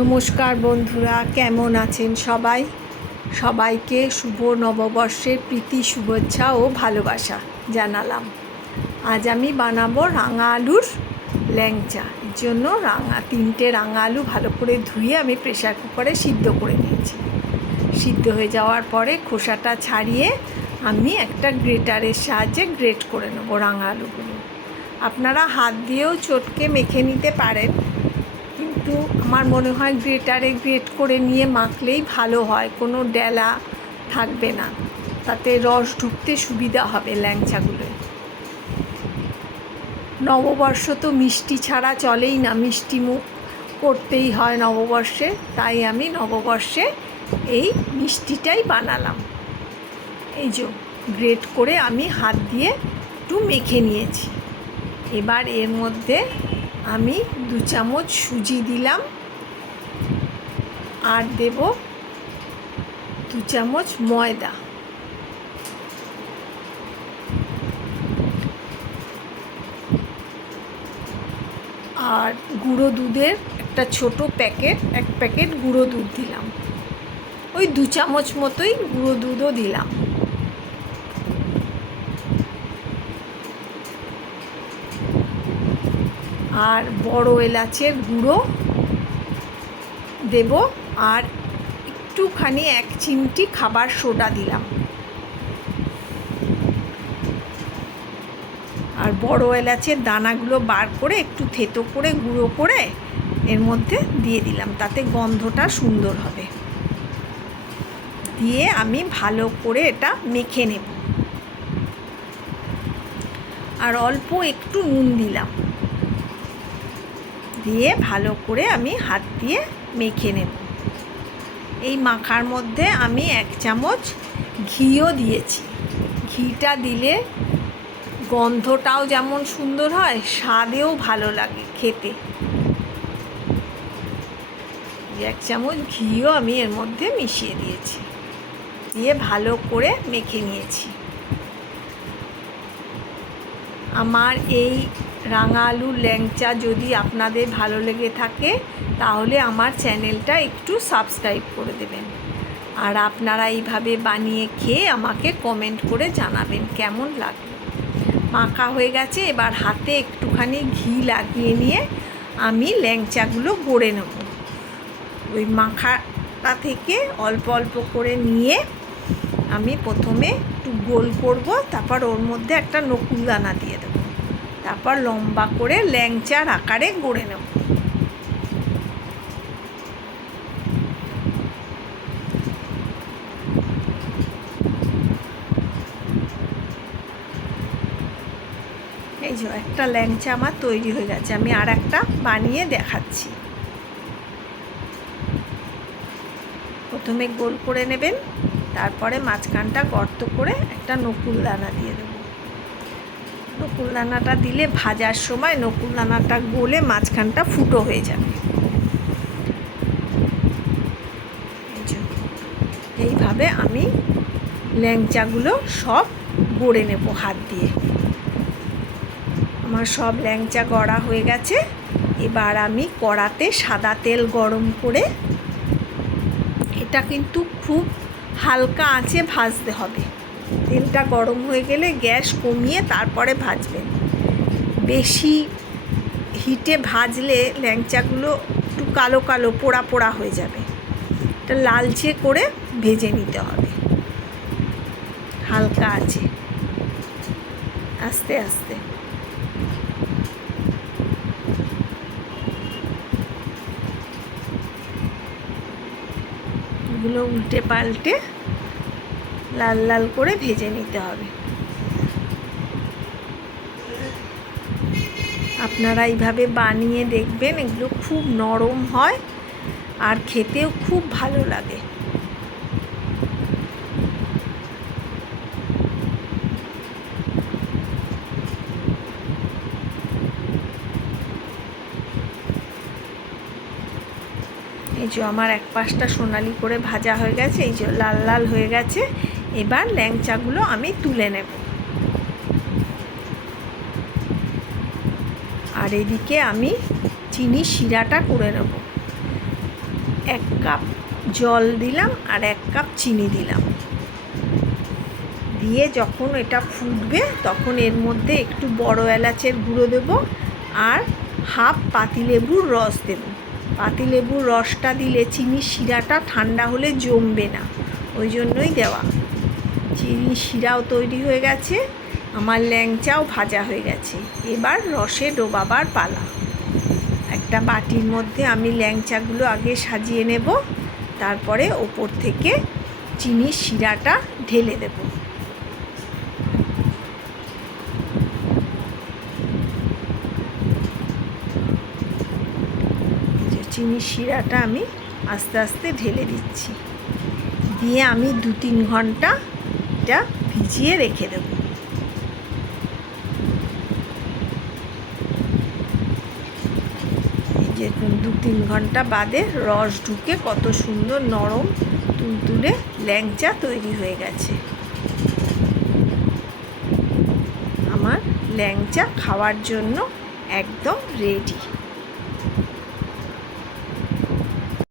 নমস্কার বন্ধুরা, কেমন আছেন সবাই? সবাইকে শুভ নববর্ষের প্রীতি শুভেচ্ছা ও ভালোবাসা জানালাম। আজ আমি বানাবো রাঙা আলুর ল্যাংচা। এর জন্য তিনটে রাঙা আলু ভালো করে ধুয়ে আমি প্রেসার কুকারে সিদ্ধ করে নিয়েছি। সিদ্ধ হয়ে যাওয়ার পরে খোসাটা ছাড়িয়ে আমি একটা গ্রেটারের সাহায্যে গ্রেট করে নেবো রাঙা আলুগুলো। আপনারা হাত দিয়েও চটকে মেখে নিতে পারেন, কিন্তু আমার মনে হয় গ্রেটারে গ্রেট করে নিয়ে মাখলেই ভালো হয়, কোনো ডেলা থাকবে না, তাতে রস ঢুকতে সুবিধা হবে ল্যাংচাগুলোয়। নববর্ষ তো মিষ্টি ছাড়া চলেই না, মিষ্টি মুখ করতেই হয় নববর্ষে, তাই আমি নববর্ষে এই মিষ্টিটাই বানালাম। এই যে গ্রেট করে আমি হাত দিয়ে একটু মেখে নিয়েছি। এবার এর মধ্যে আমি 2 চামচ সুজি দিলাম আর দেব 2 চামচ ময়দা। আর গুঁড়ো দুধের একটা ছোট প্যাকেট, 1 প্যাকেট গুঁড়ো দুধ দিলাম। ওই 2 চামচ মতোই গুঁড়ো দুধও দিলাম। আর বড় এলাচের গুঁড়ো দেব, আর একটুখানি 1 চিমটি খাবার সোডা দিলাম। আর বড় এলাচের দানাগুলো বার করে একটু থেতো করে গুঁড়ো করে এর মধ্যে দিয়ে দিলাম, তাতে গন্ধটা সুন্দর হবে। দিয়ে আমি ভালো করে এটা মেখে নেব। আর অল্প একটু নুন দিলাম, দিয়ে ভালো করে আমি হাত দিয়ে মেখে নেব। এই মাখার মধ্যে আমি 1 চামচ ঘিও দিয়েছি। ঘিটা দিলে গন্ধটাও যেমন সুন্দর হয়, স্বাদেও ভালো লাগে খেতে। 1 চামচ ঘিও আমি এর মধ্যে মিশিয়ে দিয়েছি, দিয়ে ভালো করে মেখে নিয়েছি। আমার এই রাঙা আলুর ল্যাংচা যদি আপনাদের ভালো লেগে থাকে, তাহলে আমার চ্যানেলটা একটু সাবস্ক্রাইব করে দেবেন। আর আপনারা এইভাবে বানিয়ে খেয়ে আমাকে কমেন্ট করে জানাবেন কেমন লাগলো। মাখা হয়ে গেছে, এবার হাতে একটুখানি ঘি লাগিয়ে নিয়ে আমি ল্যাংচাগুলো গড়ে নেব। ওই মাখাটা থেকে অল্প অল্প করে নিয়ে আমি প্রথমে একটু গোল করব, তারপর ওর মধ্যে একটা নকুলদানা দিয়ে দেবো, তারপর লম্বা করে ল্যাংচার আকারে গড়ে নেব। এই যে একটা ল্যাংচা আমার তৈরি হয়ে গেছে, আমি আর একটা বানিয়ে দেখাচ্ছি। প্রথমে গোল করে নেবেন, তারপরে মাঝখানটা গর্ত করে একটা নকুলদানা দিয়ে দেব। নকুলদানাটা দিলে ভাজার সময় নকুলদানাটা গলে মাঝখানটা ফুটো হয়ে যাবে। এইভাবে আমি ল্যাংচাগুলো সব গড়ে নেব হাত দিয়ে। আমার সব ল্যাংচা গড়া হয়ে গেছে। এবার আমি কড়াতে সাদা তেল গরম করে, এটা কিন্তু খুব হালকা আঁচে ভাজতে হবে। তেলটা গরম হয়ে গেলে গ্যাস কমিয়ে তারপরে ভাজবেন। বেশি হিটে ভাজলে ল্যাংচাগুলো একটু কালো কালো পোড়া পোড়া হয়ে যাবে। এটা লালচে করে ভেজে নিতে হবে হালকা আঁচে, আস্তে আস্তে। এগুলো উল্টে পাল্টে লাল লাল করে ভেজে নিতে হবে। আপনারা এইভাবে বানিয়ে দেখবেন, এগুলো খুব নরম হয় আর খেতেও খুব ভালো লাগে। এই যে আমার এক পাশটা সোনালি করে ভাজা হয়ে গেছে, এই যে লাল লাল হয়ে গেছে। এবার ল্যাংচাগুলো আমি তুলে নেব। আর এদিকে আমি চিনি শিরাটা করে নেব। 1 কাপ জল দিলাম আর 1 কাপ চিনি দিলাম। দিয়ে যখন এটা ফুটবে তখন এর মধ্যে একটু বড় এলাচের গুঁড়ো দেব আর হাফ পাতিলেবুর রস দেব। পাতিলেবুর রসটা দিলে চিনির শিরাটা ঠান্ডা হলে জমবে না, ওই জন্যই দেওয়া। চিনির শিরাও তৈরি হয়ে গেছে, আমার ল্যাংচাও ভাজা হয়ে গেছে। এবার রসে ডোবাবার পালা। একটা বাটির মধ্যে আমি ল্যাংচাগুলো আগে সাজিয়ে নেব, তারপরে ওপর থেকে চিনির শিরাটা ঢেলে দেব। চিনির শিরাটা আমি আস্তে আস্তে ঢেলে দিচ্ছি, দিয়ে আমি 2-3 ঘন্টা এটা ভিজিয়ে রেখে দেব। এই যে 2-3 ঘন্টা বাদে রস ঢুকে কত সুন্দর নরম তুলতুলে ল্যাংচা তৈরি হয়ে গেছে। আমার ল্যাংচা খাওয়ার জন্য একদম রেডি।